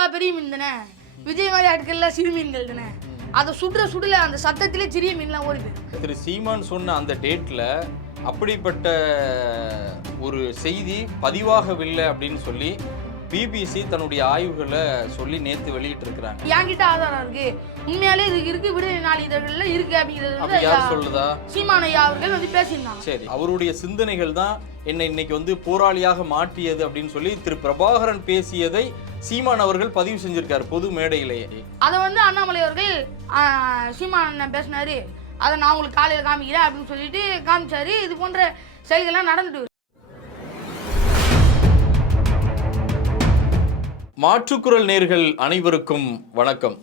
திமுக பெரிய மீன் தானே? விஜய் மாதிரி ஆட்கள்லாம் சிறு மீன்கள் தானே? அதை சுடுற சுடுல அந்த சத்தத்திலே சிறிய மீன்லாம் ஓடுது. திரு சீமான் சொன்ன அந்த டேட்ல அப்படிப்பட்ட ஒரு செய்தி பதிவாகவில்லை அப்படின்னு சொல்லி பிபிசி தன்னுடைய ஆய்வுகளை சொல்லி நேத்து வெளியிட்டு இருக்கிறாங்க என்கிட்ட ஆதாரம் இருக்கு. உண்மையாலே இதுக்கு இருக்கு விடுதலை நாளிதழ்கள்ல இருக்கு அப்படிங்கிறது அப்ப வந்து யார் சொல்லுதா? சீமான் ஐயா அவர்கள் வந்து பேசியிருந்தாங்க. சரி அவருடைய சிந்தனைகள் தான் என்னை இன்னைக்கு வந்து போராளியாக மாற்றியது அப்படின்னு சொல்லி திரு பிரபாகரன் பேசியதை சீமான் அவர்கள் பதிவு செஞ்சிருக்காரு பொது மேடையிலேயே. அதை வந்து அண்ணாமலை அவர்கள் ஆஹ், சீமான் அண்ணன் பேசினாரு. அதை நான் உங்களுக்கு காலையில் காமிக்கிறேன் அப்படின்னு சொல்லிட்டு காமிச்சாரு. இது போன்ற செயல்கள்லாம் நடந்துட்டு வருது. மாற்றுக்குரல் நேர்கள் அனைவருக்கும் வணக்கம்.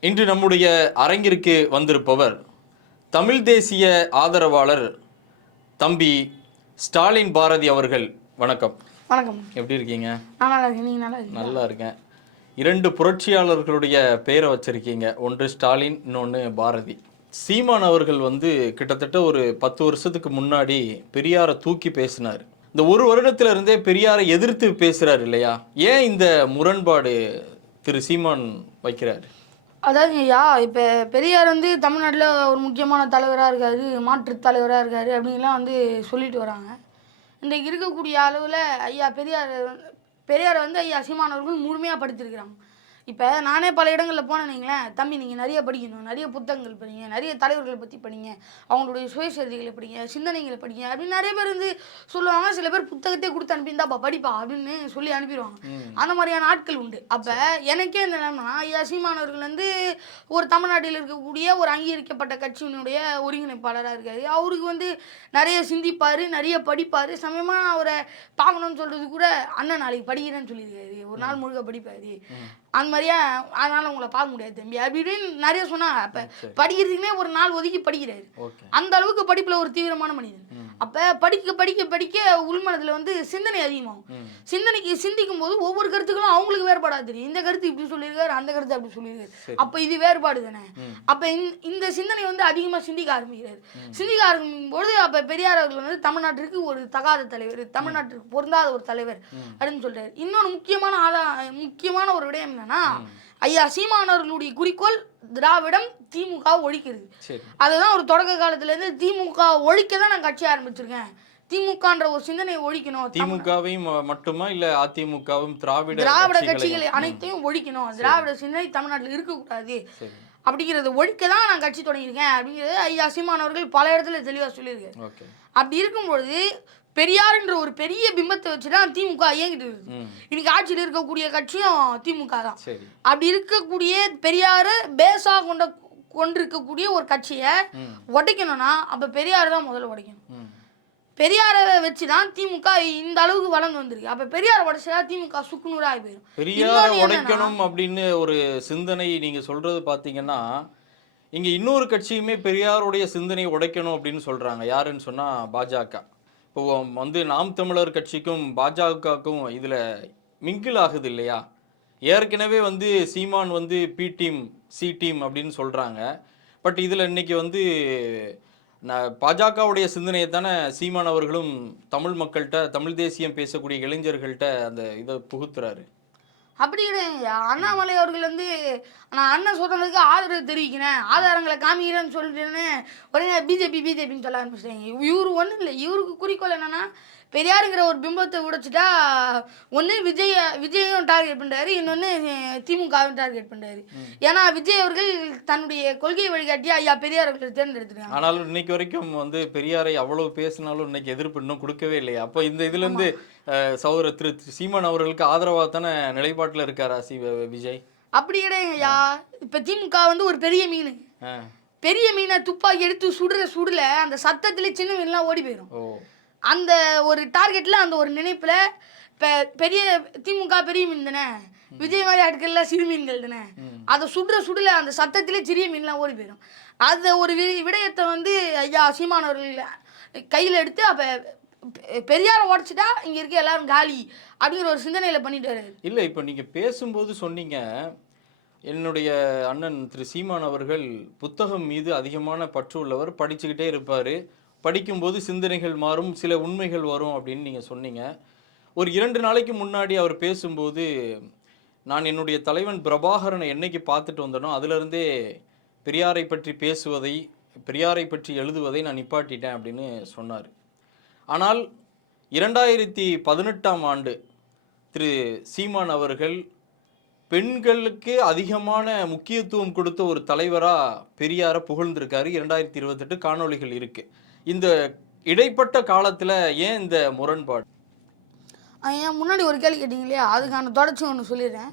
இன்று நம்முடைய அரங்கிற்கு வந்திருப்பவர் தமிழ் தேசிய ஆதரவாளர் தம்பி ஸ்டாலின் பாரதி அவர்கள். வணக்கம். வணக்கம். எப்படி இருக்கீங்க? நல்லா இருக்கேன். இரண்டு புரட்சியாளர்களுடைய பெயரை வச்சிருக்கீங்க. ஒன்று ஸ்டாலின் இன்னொன்று பாரதி. சீமான் அவர்கள் வந்து கிட்டத்தட்ட ஒரு பத்து வருஷத்துக்கு முன்னாடி பெரியாரை தூக்கி பேசினார். இந்த ஒரு வருடத்துல இருந்தே பெரியாரை எதிர்த்து பேசுறாரு இல்லையா? ஏன் இந்த முரண்பாடு திரு சீமான் வைக்கிறார்? அதாவது ஐயா இப்போ பெரியார் வந்து தமிழ்நாட்டில் ஒரு முக்கியமான தலைவராக இருக்காரு மாற்றுத் தலைவராக இருக்காரு அப்படின்லாம் வந்து சொல்லிட்டு வராங்க. இன்றைக்கு இருக்கக்கூடிய அளவில் ஐயா பெரியார் பெரியார் வந்து ஐயா சீமானவர்கள் முழுமையாக படுத்திருக்கிறாங்க. இப்போ நானே பல இடங்களில் போனேன் வைங்களேன். தம்பி நீங்கள் நிறைய படிக்கணும். நிறைய புத்தகங்கள் படிங்க. நிறைய தலைவர்களை பற்றி படிங்க. அவங்களுடைய சுயசரிதைகளை படிங்க. சிந்தனைகளை படிங்க. அப்படின்னு நிறைய பேர் வந்து சொல்லுவாங்க. சில பேர் புத்தகத்தை கொடுத்து அனுப்பியிருந்தாப்பா படிப்பா அப்படின்னு சொல்லி அனுப்பிடுவாங்க. அந்த மாதிரியான ஆட்கள் உண்டு. அப்போ எனக்கே இந்த நிலைமைனா ஐயா சீமானவர்கள் வந்து ஒரு தமிழ்நாட்டில் இருக்கக்கூடிய ஒரு அங்கீகரிக்கப்பட்ட கட்சியினுடைய ஒருங்கிணைப்பாளராக இருக்காரு. அவருக்கு வந்து நிறைய சிந்திப்பார் நிறைய படிப்பார். சமயமாக அவரை பார்க்கணும்னு சொல்கிறது கூட அண்ணன் நாளைக்கு படிக்கிறேன்னு சொல்லியிருக்காரு. ஒரு நாள் முழுக்க படிப்பாரு. அந்த மாதிரியா அதனால் உங்களை பார்க்க முடியாது தம்பி. அப்படின்னு நிறைய சொன்னாங்க. அப்போ படிக்கிறதுக்குனே ஒரு நாள் ஒதுக்கி படிக்கிறாரு. அந்த அளவுக்கு படிப்புல ஒரு தீவிரமான மனிதன். அப்ப படிக்க படிக்க படிக்க உள்மனதுல வந்து சிந்தனை அதிகமாகும். சிந்தனைக்கு சிந்திக்கும் போது ஒவ்வொரு கருத்துக்களும் அவங்களுக்கு வேறுபாடா தெரியும். இந்த கருத்து இப்படி சொல்லியிருக்காரு அந்த கருத்து அப்படி சொல்லியிருக்காரு. அப்ப இது வேறுபாடு தானே? அப்ப இந்த- இந்த சிந்தனை வந்து அதிகமா சிந்திக்க ஆரம்பிக்கிறாரு. சிந்திக்க ஆரம்பிக்கும் போது அப்ப பெரியார் அவர்கள் வந்து தமிழ்நாட்டிற்கு ஒரு தகாத தலைவர் தமிழ்நாட்டிற்கு பொருந்தாத ஒரு தலைவர் அப்படின்னு சொல்றாரு. இன்னொரு முக்கியமான ஆளா முக்கியமான ஒரு விடயம் என்னன்னா ஐயா சீமானவர்களுடைய குறிக்கோள் திராவிடம் திமுக ஒழிக்கிறது. அதுதான் ஒரு தொடக்க காலத்துல இருந்து திமுக ஒழிக்க தான் நான் கட்சி ஆரம்பிச்சிருக்கேன். திமுகன்ற ஒரு சிந்தனையை ஒழிக்கணும். திமுகவையும் மட்டுமா? இல்ல அதிமுகவும் திராவிட திராவிட? கட்சிகள் அனைத்தையும் ஒழிக்கணும். திராவிட சிந்தனை தமிழ்நாட்டில் இருக்கக்கூடாது. அப்படிங்கிறத ஒழிக்க தான் நான் கட்சி தொடங்கியிருக்கேன். அப்படிங்கிறது ஐயா சீமான் அவர்கள் பல இடத்துல தெளிவாக சொல்லியிருக்காரு. ஓகே. அப்படி இருக்கும்பொழுது பெரியார்ன்ற ஒரு பெரிய பிம்பத்தை வச்சு தான் திமுக இயங்கிட்டு இருக்குது. ம். இன்னைக்கு ஆட்சியில் இருக்கக்கூடிய கட்சியும் திமுக தான். அப்படி இருக்கக்கூடிய பெரியாரை பேஸா கொண்ட கொண்டிருக்கக்கூடிய ஒரு கட்சியை உடைக்கணும்னா அப்ப பெரியார் தான் முதல்ல உடைக்கணும். பெரியாரை வச்சு தான் திமுக இந்த அளவுக்கு வளர்ந்து வந்திருக்கு. அப்ப பெரியார் உடைச்சா திமுக சுக்குநூறாகி போயிடும் பெரியாரை உடைக்கணும் அப்படின்னு ஒரு சிந்தனை நீங்க சொல்றது பாத்தீங்கன்னா இங்க இன்னொரு கட்சியுமே பெரியாருடைய சிந்தனையை உடைக்கணும் அப்படின்னு சொல்றாங்க. யாருன்னு சொன்னா பாஜக. இப்போ வந்து நாம் தமிழர் கட்சிக்கும் பாஜகவுக்கும் இதில் மிங்கிள் ஆகுது இல்லையா? ஏற்கனவே வந்து சீமான் வந்து பி டீம் சி டீம் அப்படின்னு சொல்கிறாங்க பட் இதில் இன்னைக்கு வந்து நான் பாஜகவுடைய சிந்தனையை தானே சீமான் அவர்களும் தமிழ் மக்கள்கிட்ட தமிழ் தேசியம் பேசக்கூடிய இளைஞர்கள்ட்ட அந்த இதை புகுத்துறாரு. அப்படி கிடையாது அண்ணாமலை அவர்கள் வந்து நான் அண்ணன் சொல்றதுக்கு ஆதரவு தெரிவிக்கிறேன். ஆதாரங்களை காமிக்கிறேன்னு சொல்லிட்டேன்னு உடனே பிஜேபி பிஜேபின்னு சொல்ல ஆரம்பிச்சிட்டாங்க. இவரு ஒன்றும் இல்லை. இவருக்கு குறிக்கோள் என்னன்னா பெரியாருங்கிற ஒரு பிம்பத்தை உடைச்சிட்டா ஒன்று விஜய விஜயும் டார்கெட் பண்ணுறாரு இன்னொன்று திமுகவும் டார்கெட் பண்ணுறாரு ஏன்னா விஜய் அவர்கள் தன்னுடைய கொள்கை வழிகாட்டி ஐயா பெரியார் அவர்களை தேர்ந்தெடுத்துருக்காங்க. ஆனாலும் இன்னைக்கு வரைக்கும் வந்து பெரியாரை அவ்வளவு பேசினாலும் இன்னைக்கு எதிர்ப்பு இன்னும் கொடுக்கவே இல்லையா. அப்போ இந்த இதுல இருந்து அஹ், சகோதரர் திரு சீமான் அவர்களுக்கு ஆதரவா தானே நிலைப்பாட்டுல இருக்காரா சி விஜய்? அப்படி கிடையாது ஐயா. இப்போ திமுக வந்து ஒரு பெரிய மீன். பெரிய மீனை துப்பாக்கி எடுத்து சுடுற சுடல அந்த சத்தத்திலே சின்ன மீன்லாம் ஓடி போயிடும் அந்த ஒரு டார்கெட்ல அந்த ஒரு நினைப்புல பெரிய திமுக பெரிய மீன் தானே? விஜய் மாதிரி ஆட்கள்லாம் சிறு மீன்கள் தானே? அதை சுடுற சுடல அந்த சத்தத்திலே சிறிய மீன்லாம் ஓடி போயிடும் அந்த ஒரு விடயத்தை வந்து ஐயா சீமானவர்கள் கையில் எடுத்து அப்போ பெரியாரை உடச்சிட்டா இங்கே இருக்க எல்லாரும் காலி. அப்படிங்கிற ஒரு சிந்தனையில் பண்ணிட்டு வர்றாரு இல்லை இப்போ நீங்கள் பேசும்போது சொன்னீங்க என்னுடைய அண்ணன் திரு சீமான் அவர்கள் புத்தகம் மீது அதிகமான பற்று உள்ளவர் படிச்சுக்கிட்டே இருப்பார். படிக்கும்போது சிந்தனைகள் மாறும் சில உண்மைகள் வரும் அப்படின்னு நீங்கள் சொன்னீங்க. ஒரு இரண்டு நாளைக்கு முன்னாடி அவர் பேசும்போது நான் என்னுடைய தலைவன் பிரபாகரனை என்னைக்கு பார்த்துட்டு வந்தேனோ அதிலிருந்தே பெரியாரை பற்றி பேசுவதை பெரியாரை பற்றி எழுதுவதை நான் நிப்பாட்டிட்டேன் அப்படின்னு சொன்னார். ஆனால் இரண்டாயிரத்தி பதினெட்டாம் ஆண்டு திரு சீமான் அவர்கள் பெண்களுக்கு அதிகமான முக்கியத்துவம் கொடுத்த ஒரு தலைவராக பெரியாரை புகழ்ந்திருக்காரு. இரண்டாயிரத்தி இருபத்தெட்டு காணொளிகள் இருக்கு. இந்த இடைப்பட்ட காலத்தில் ஏன் இந்த முரண்பாடு? ஏன் முன்னாடி ஒரு கேள்வி கேட்டீங்க இல்லையா? அதுக்கான தொடர்ச்சி ஒன்று சொல்லிடுறேன்.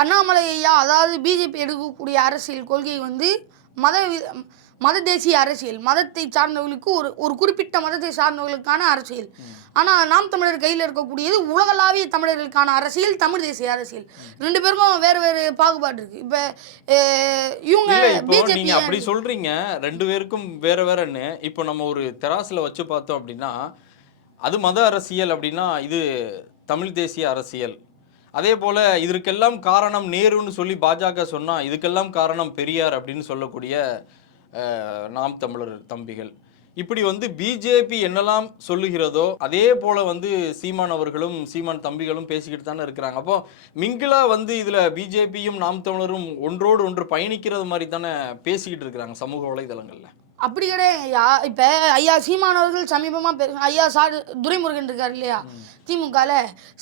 அண்ணாமலை ஐயா அதாவது பிஜேபி எடுக்கக்கூடிய அரசியல் கொள்கை வந்து மத மத தேசிய அரசியல். மதத்தை சார்ந்தவர்களுக்கு ஒரு ஒரு குறிப்பிட்ட மதத்தை சார்ந்தவர்களுக்கான அரசியல். ஆனால் நாம் தமிழர் கையில் இருக்கக்கூடியது உலகளாவிய தமிழர்களுக்கான அரசியல் தமிழ் தேசிய அரசியல். ரெண்டு பேருக்கும் வேறு வேறு பாகுபாடு இருக்கு. இப்போ இவங்க பிஜேபி அப்படி சொல்றீங்க. ரெண்டு பேருக்கும் வேற வேறன்னு. இப்போ நம்ம ஒரு தெராசுல வச்சு பார்த்தோம் அப்படின்னா அது மத அரசியல் அப்படின்னா இது தமிழ் தேசிய அரசியல். அதே போல இதற்கெல்லாம் காரணம் நேருன்னு சொல்லி பாஜக சொன்னா இதுக்கெல்லாம் காரணம் பெரியார் அப்படின்னு சொல்லக்கூடிய நாம் தமிழர் தம்பிகள். இப்படி வந்து பிஜேபி என்னெல்லாம் சொல்லுகிறதோ அதே போல வந்து சீமான் அவர்களும் சீமான் தம்பிகளும் பேசிக்கிட்டு தானே இருக்கிறாங்க. அப்போ மிங்கிலா வந்து இதில் பிஜேபியும் நாம் தமிழரும் ஒன்றோடு ஒன்று பயணிக்கிறது மாதிரி தானே பேசிக்கிட்டு இருக்கிறாங்க சமூக வலைதளங்களில். அப்படி கிடையாது. ஐயா இப்போ ஐயா சீமான் அவர்கள் சமீபமாக பே ஐயா சா துரைமுருகன் இருக்கார் இல்லையா? திமுகல.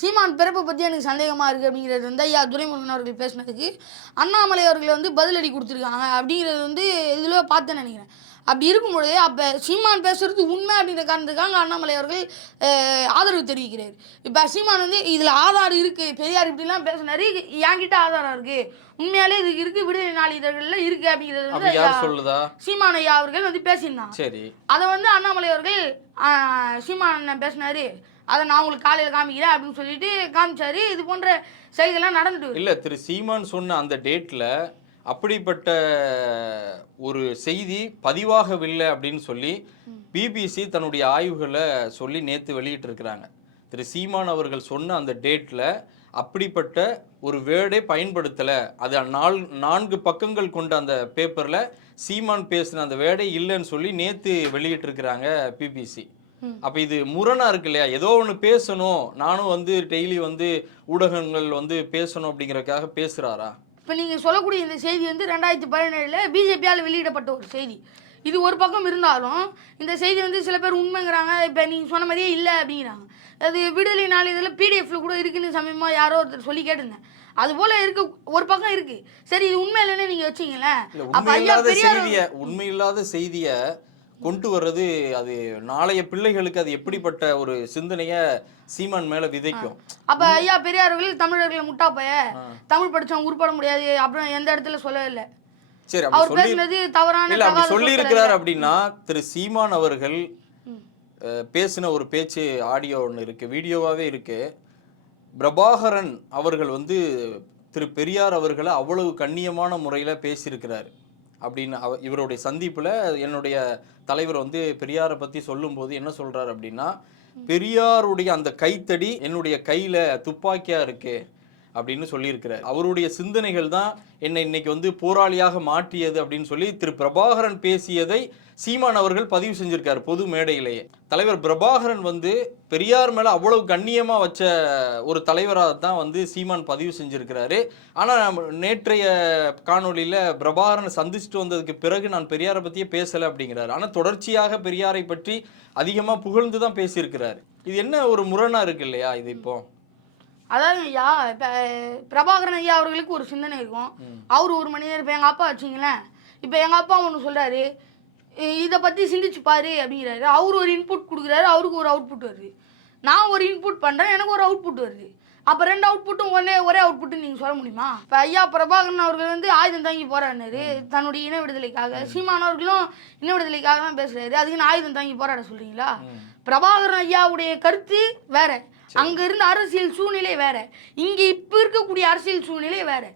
சீமான் பிறப்பை பற்றி எனக்கு சந்தேகமாக இருக்குது அப்படிங்கிறது வந்து ஐயா துரைமுருகன் அவர்கள் பேசினதுக்கு அண்ணாமலை அவர்கள் வந்து பதிலடி கொடுத்துருக்காங்க அப்படிங்கிறது வந்து இதில் பார்த்தேன்னு நினைக்கிறேன். அப்படி இருக்கும்பொழுது அப்போ சீமான் பேசுறது உண்மை அப்படின்ற காரணத்துக்காக அண்ணாமலை அவர்கள் ஆதரவு தெரிவிக்கிறார். இப்போ சீமான் வந்து இதில் ஆதாரம் இருக்குது பெரியார் இப்படிலாம் பேசினாரு என்கிட்ட ஆதாரம் இருக்குது உண்மையாலே இதுக்கு இருக்குது விடுதலை நாளிதழ்களில் இருக்குது அப்படிங்கிறது வந்து சீமான் ஐயா அவர்கள் வந்து பேசியிருந்தாங்க. சரி. அதை வந்து அண்ணாமலை அவர்கள் சீமான் பேசினாரு. அதை நான் உங்களுக்கு காலையில் காமிக்கிறேன் அப்படின்னு சொல்லிட்டு காமிச்சாரு. இது போன்ற செயல்கள்லாம் நடந்துட்டு. இல்ல திரு சீமான் சொன்ன அந்த டேட்ல அப்படிப்பட்ட ஒரு செய்தி பதிவாகவில்லை அப்படின்னு சொல்லி பிபிசி தன்னுடைய ஆய்வுகளை சொல்லி நேத்து வெளியிட்டு இருக்கிறாங்க திரு சீமான் அவர்கள் சொன்ன அந்த டேட்ல அப்படிப்பட்ட ஒரு வேர்டே பயன்படுத்தல. அது நால் நான்கு பக்கங்கள் கொண்ட அந்த பேப்பர்ல சீமான் பேசின அந்த வேர்டே இல்லைன்னு சொல்லி நேத்து வெளியிட்டு இருக்கிறாங்க பிபிசி அப்ப இது முரணா இருக்கு இல்லையா? ஏதோ ஒன்று பேசணும். நானும் வந்து டெய்லி வந்து ஊடகங்கள் வந்து பேசணும் அப்படிங்கறதுக்காக பேசுறாரா? இப்போ நீங்கள் சொல்லக்கூடிய இந்த செய்தி வந்து ரெண்டாயிரத்தி பதினேழில் பிஜேபியால் வெளியிடப்பட்ட ஒரு செய்தி. இது ஒரு பக்கம் இருந்தாலும் இந்த செய்தி வந்து சில பேர் உண்மைங்கிறாங்க. இப்போ நீங்கள் சொன்ன மாதிரியே இல்லை அப்படிங்கிறாங்க. அது விடுதலை நாளிதழில் பிடிஎஃப்ல கூட இருக்குன்னு சமயமாக யாரோ ஒருத்தர் சொல்லி கேட்டிருந்தேன். அது போல இருக்க ஒரு பக்கம் இருக்கு. சரி இது உண்மை இல்லைன்னு நீங்கள் வச்சிங்களேன் இல்ல அப்போ ஐயா உண்மையில்லாத பெரியார் செய்திய உண்மையில்லாத செய்திய கொண்டு வர்றது அது நாளைய பிள்ளைகளுக்கு அது எப்படிப்பட்ட ஒரு சிந்தனைய சீமான் மேல விதைக்கும். அப்ப ஐயா பெரியார்கள் தமிழர்களை முட்டா பைய? தமிழ் படிச்சவன் உருப்பட முடியாது அப்புறம் எந்த இடத்துல சொல்லவே இல்லை சரி அவர் பேசுனது தவறான இல்ல அப்படி சொல்லி இருக்கிறார் அப்படின்னா திரு சீமான் அவர்கள் பேசின ஒரு பேச்சு ஆடியோ ஒன்று இருக்கு வீடியோவாவே இருக்கு. பிரபாகரன் அவர்கள் வந்து திரு பெரியார் அவர்களை அவ்வளவு கண்ணியமான முறையில பேசியிருக்கிறாரு. அப்படின்னு அவ இவருடைய சந்திப்பில் என்னுடைய தலைவர் வந்து பெரியாரை பற்றி சொல்லும்போது என்ன சொல்கிறார் அப்படின்னா பெரியாருடைய அந்த கைத்தடி என்னுடைய கையில் துப்பாக்கியாக இருக்குது அப்படின்னு சொல்லியிருக்கிறார். அவருடைய சிந்தனைகள் தான் என்னை இன்னைக்கு வந்து போராளியாக மாற்றியது அப்படின்னு சொல்லி திரு பிரபாகரன் பேசியதை சீமான் அவர்கள் பதிவு செஞ்சிருக்கார் பொது மேடையிலேயே. தலைவர் பிரபாகரன் வந்து பெரியார் மேலே அவ்வளவு கண்ணியமாக வச்ச ஒரு தலைவராக தான் வந்து சீமான் பதிவு செஞ்சுருக்கிறாரு. ஆனால் நேற்றைய காணொலியில் பிரபாகரனை சந்திச்சுட்டு வந்ததுக்கு பிறகு நான் பெரியாரை பற்றியே பேசலை அப்படிங்கிறாரு. ஆனால் தொடர்ச்சியாக பெரியாரை பற்றி அதிகமாக புகழ்ந்து தான் பேசியிருக்கிறாரு. இது என்ன ஒரு முரணாக இருக்கு இல்லையா இது இப்போ? அதாவது ஐயா இப்போ பிரபாகரன் ஐயா அவர்களுக்கு ஒரு சிந்தனை இருக்கும். அவர் ஒரு மனிதர் இப்போ எங்கள் அப்பா வச்சிங்களேன். இப்போ எங்கள் அப்பா ஒன்று சொல்கிறாரு இதை பற்றி சிந்திச்சு பாரு அப்படிங்கிறாரு. அவர் ஒரு இன்புட் கொடுக்குறாரு அவருக்கு ஒரு அவுட்புட் வருது. நான் ஒரு இன்புட் பண்ணுறேன் எனக்கு ஒரு அவுட்புட் வருது. அப்போ ரெண்டு அவுட்புட்டும் ஒரே ஒரே அவுட்புட்னு நீங்கள் சொல்ல முடியுமா? இப்போ ஐயா பிரபாகரன் அவர்கள் வந்து ஆயுதம் தாங்கி போராடினாரு தன்னுடைய இன விடுதலைக்காக. சீமான் அவர்களும் இன விடுதலைக்காக தான் பேசுறாரு. அதுக்குன்னு ஆயுதம் தாங்கி போராட சொல்றீங்களா? பிரபாகரன் ஐயாவுடைய கருத்து வேற. அங்க இருந்த அரசியல் சூழ்நிலை வேற. இங்க இப்ப இருக்கக்கூடிய அரசியல் சூழ்நிலை வேற.